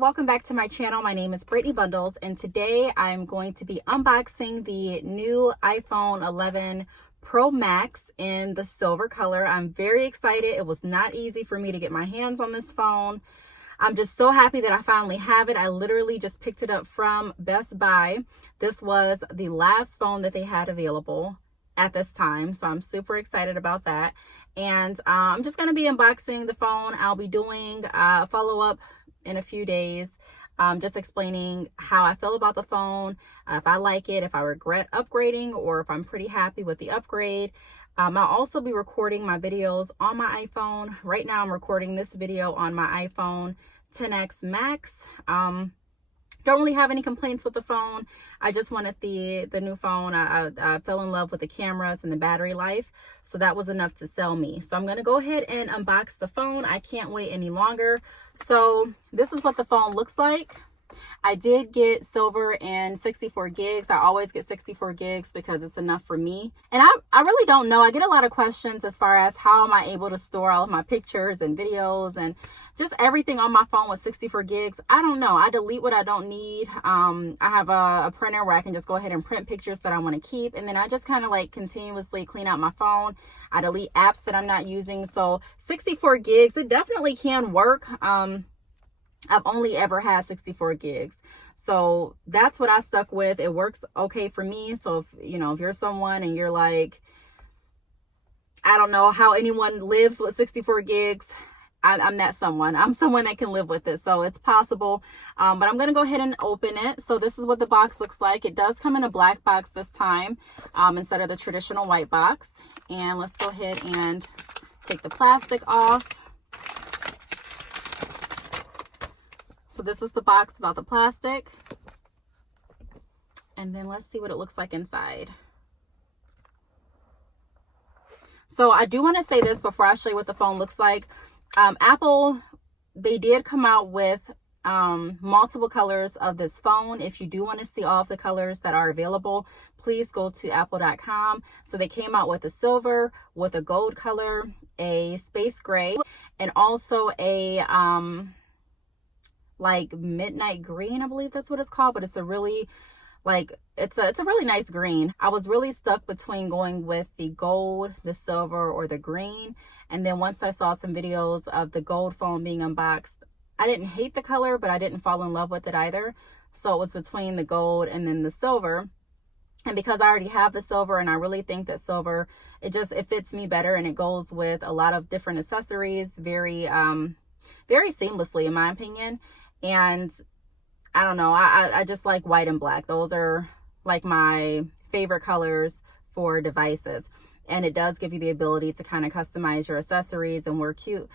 welcome back to my channel. My name is Brittany Bundles, and today I'm going to be unboxing the new iPhone 11 Pro Max in the silver color. I'm very excited. It was not easy for me to get my hands on this phone. I'm just so happy that I finally have it. I literally just picked it up from Best Buy. This was the last phone that they had available at this time, so I'm super excited about that. And I'm just going to be unboxing the phone. I'll be doing a follow-up in a few days, just explaining how I feel about the phone, if I like it, if I regret upgrading, or if I'm pretty happy with the upgrade. I'll also be recording my videos on my iPhone. Right now I'm recording this video on my iPhone XS Max. Don't really have any complaints with the phone. I just wanted the new phone. I fell in love with the cameras and the battery life, so that was enough to sell me. So I'm going to go ahead and unbox the phone. I can't wait any longer. So this is what the phone looks like. I did get silver and 64 gigs. I always get 64 gigs because it's enough for me. And I really don't know. I get a lot of questions as far as how am I able to store all of my pictures and videos and just everything on my phone with 64 gigs. I don't know. I delete what I don't need. I have a printer where I can just go ahead and print pictures that I want to keep. And then I just kind of like continuously clean out my phone. I delete apps that I'm not using. So 64 gigs, it definitely can work. I've only ever had 64 gigs. So that's what I stuck with. It works okay for me. So if you're someone and you're like, I don't know how anyone lives with 64 gigs, I'm that someone. I'm someone that can live with it. So it's possible. But I'm going to go ahead and open it. So this is what the box looks like. It does come in a black box this time, instead of the traditional white box. And let's go ahead and take the plastic off. So this is the box without the plastic. And then let's see what it looks like inside. So I do want to say this before I show you what the phone looks like. Apple, they did come out with multiple colors of this phone. If you do want to see all of the colors that are available, please go to apple.com. So they came out with a silver, with a gold color, a space gray, and also a like midnight green, I believe that's what it's called, but it's a really it's a really nice green. I was really stuck between going with the gold, the silver, or the green. And then once I saw some videos of the gold phone being unboxed, I didn't hate the color, but I didn't fall in love with it either. So it was between the gold and then the silver. And because I already have the silver, and I really think that silver, it fits me better, and it goes with a lot of different accessories very seamlessly, in my opinion. And I don't know, I just like white and black. Those are like my favorite colors for devices. And it does give you the ability to kind of customize your accessories and wear cute,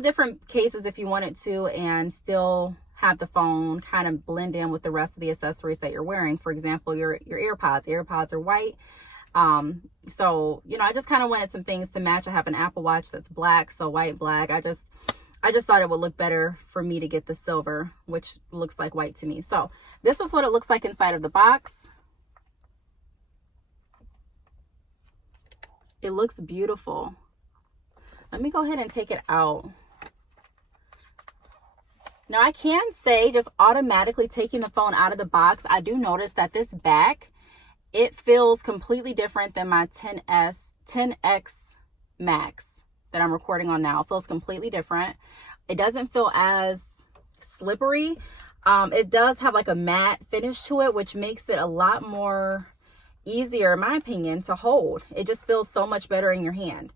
different cases if you wanted to, and still have the phone kind of blend in with the rest of the accessories that you're wearing. For example, your AirPods. AirPods are white. So, I just kind of wanted some things to match. I have an Apple Watch that's black, so white, black. I just thought it would look better for me to get the silver, which looks like white to me. So this is what it looks like inside of the box. It looks beautiful. Let me go ahead and take it out. Now I can say, just automatically taking the phone out of the box, I do notice that this back, it feels completely different than my XS Max that I'm recording on now. It feels completely different. It doesn't feel as slippery. It does have like a matte finish to it, which makes it a lot more easier, in my opinion, to hold. It just feels so much better in your hand.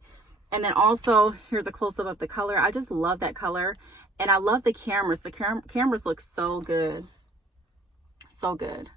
And then also, here's a close-up of the color. I just love that color. And I love the cameras. The cameras look so good. So good.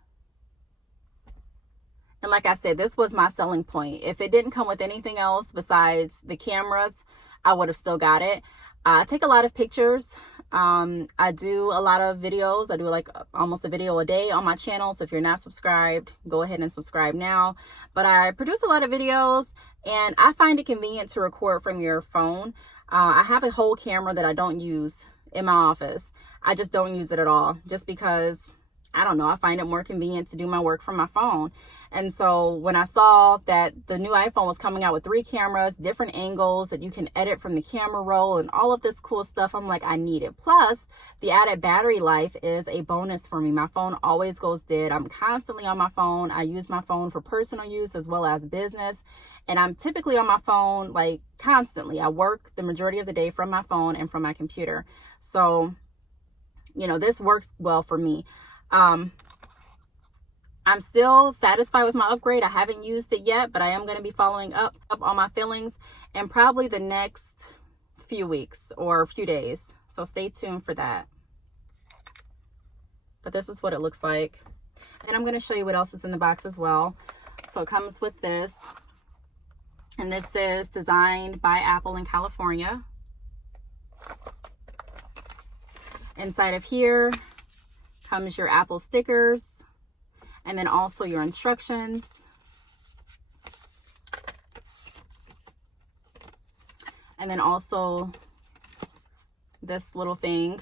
And like I said, this was my selling point. If it didn't come with anything else besides the cameras, I would have still got it. I take a lot of pictures. I do a lot of videos. I do like almost a video a day on my channel. So if you're not subscribed, go ahead and subscribe now. But I produce a lot of videos, and I find it convenient to record from your phone. I have a whole camera that I don't use in my office. I just don't use it at all, just because I don't know, I find it more convenient to do my work from my phone. And so when I saw that the new iPhone was coming out with 3 cameras, different angles that you can edit from the camera roll and all of this cool stuff, I'm like, I need it. Plus, the added battery life is a bonus for me. My phone always goes dead. I'm constantly on my phone. I use my phone for personal use as well as business. And I'm typically on my phone like constantly. I work the majority of the day from my phone and from my computer. So, you know, this works well for me. I'm still satisfied with my upgrade. I haven't used it yet, but I am going to be following up on my feelings in probably the next few weeks or a few days. So stay tuned for that. But this is what it looks like. And I'm going to show you what else is in the box as well. So it comes with this. And this is designed by Apple in California. Inside of here comes your Apple stickers and then also your instructions. And then also this little thing.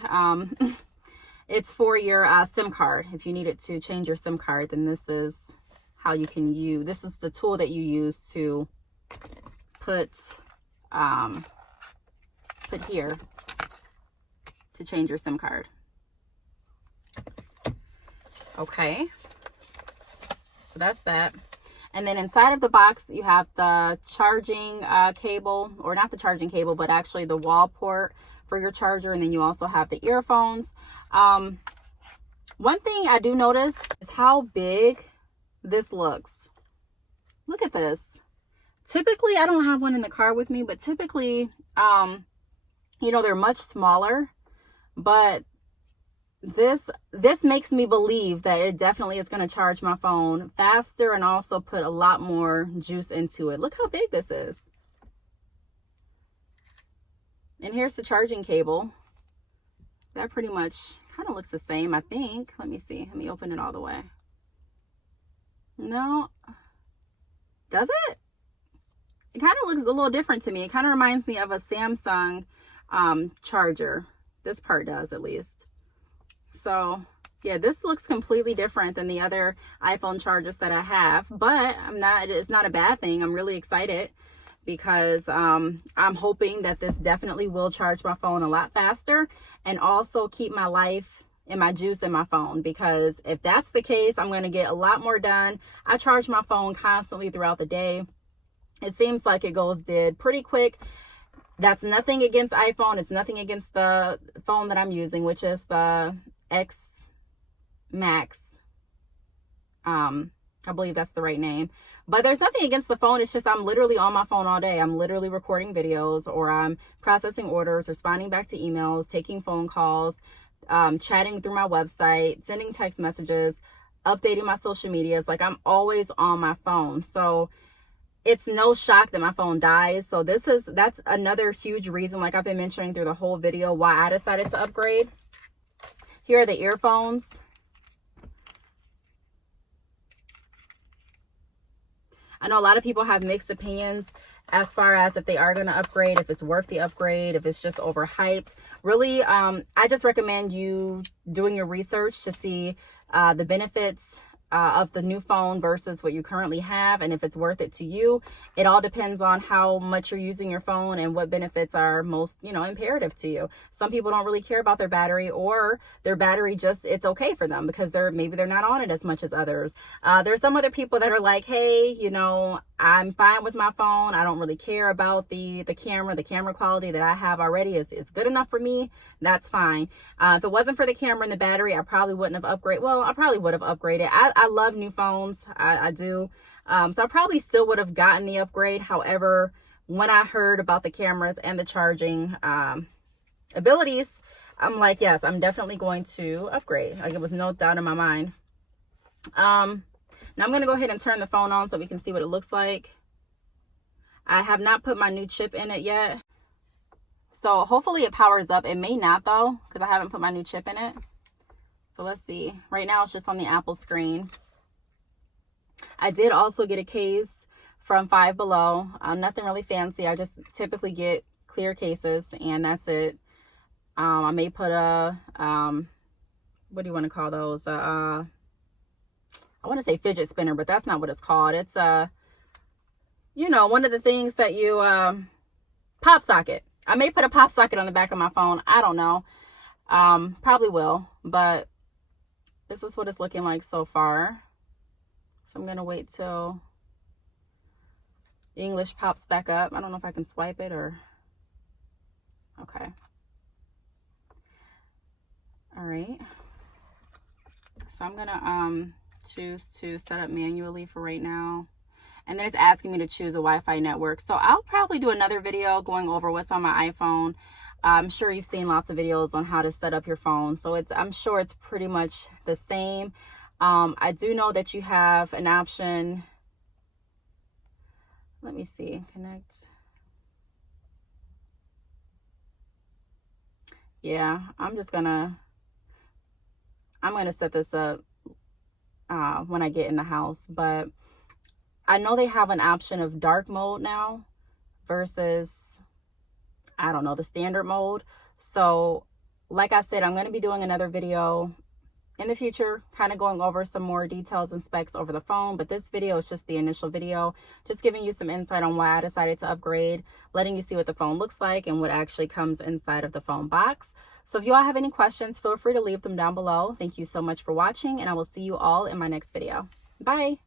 It's for your SIM card. If you needed to change your SIM card, then this is how you can use, this is the tool that you use to put here to change your SIM card. Okay, so that's that. And then inside of the box, you have the charging cable, or not the charging cable, but actually the wall port for your charger. And then you also have the earphones. One thing I do notice is how big this looks. Look at this. Typically, I don't have one in the car with me, but typically, you know, they're much smaller. But this makes me believe that it definitely is going to charge my phone faster and also put a lot more juice into it. Look how big this is. And here's the charging cable. That pretty much kind of looks the same, I think. Let me see. Let me open it all the way. No. Does it? It kind of looks a little different to me. It kind of reminds me of a Samsung charger. This part does, at least. So yeah, this looks completely different than the other iPhone chargers that I have, but it's not a bad thing. I'm really excited because I'm hoping that this definitely will charge my phone a lot faster and also keep my life and my juice in my phone, because if that's the case, I'm going to get a lot more done. I charge my phone constantly throughout the day. It seems like it goes dead pretty quick. That's nothing against iPhone. It's nothing against the phone that I'm using, which is the X Max. I believe that's the right name. But there's nothing against the phone. It's just I'm literally on my phone all day. I'm literally recording videos, or I'm processing orders, responding back to emails, taking phone calls, chatting through my website, sending text messages, updating my social medias. Like, I'm always on my phone. So it's no shock that my phone dies. So that's another huge reason, like I've been mentioning through the whole video, why I decided to upgrade. Here are the earphones. I know a lot of people have mixed opinions as far as if they are going to upgrade, if it's worth the upgrade, if it's just overhyped. Really, I just recommend you doing your research to see the benefits of the new phone versus what you currently have, and if it's worth it to you. It all depends on how much you're using your phone and what benefits are most, you know, imperative to you. Some people don't really care about their battery, or their battery just, it's okay for them because maybe they're not on it as much as others. There's some other people that are like, hey, you know, I'm fine with my phone. I don't really care about the camera quality that I have already is good enough for me. That's fine. If it wasn't for the camera and the battery, I probably wouldn't have upgraded. Well, I probably would have upgraded. I love new phones. I do. So I probably still would have gotten the upgrade. However, when I heard about the cameras and the charging abilities, I'm like, yes, I'm definitely going to upgrade. Like, it was no doubt in my mind. Now I'm going to go ahead and turn the phone on so we can see what it looks like. I have not put my new chip in it yet. So hopefully it powers up. It may not though, because I haven't put my new chip in it. So let's see. Right now it's just on the Apple screen. I did also get a case from Five Below. Nothing really fancy. I just typically get clear cases and that's it. I may put a what do you want to call those? I want to say fidget spinner, but that's not what it's called. It's you know, one of the things that you pop socket. I may put a pop socket on the back of my phone. I don't know. Probably will, but this is what it's looking like so far. So I'm going to wait till English pops back up. I don't know if I can swipe it or... Okay. All right. So I'm going to choose to set up manually for right now. And then it's asking me to choose a Wi-Fi network. So I'll probably do another video going over what's on my iPhone. I'm sure you've seen lots of videos on how to set up your phone. So I'm sure it's pretty much the same. I do know that you have an option. Let me see, connect. Yeah, I'm gonna set this up when I get in the house, but I know they have an option of dark mode now versus, I don't know, the standard mode. So like I said, I'm going to be doing another video in the future, kind of going over some more details and specs over the phone. But this video is just the initial video, just giving you some insight on why I decided to upgrade, letting you see what the phone looks like and what actually comes inside of the phone box. So if you all have any questions, feel free to leave them down below. Thank you so much for watching, and I will see you all in my next video. Bye.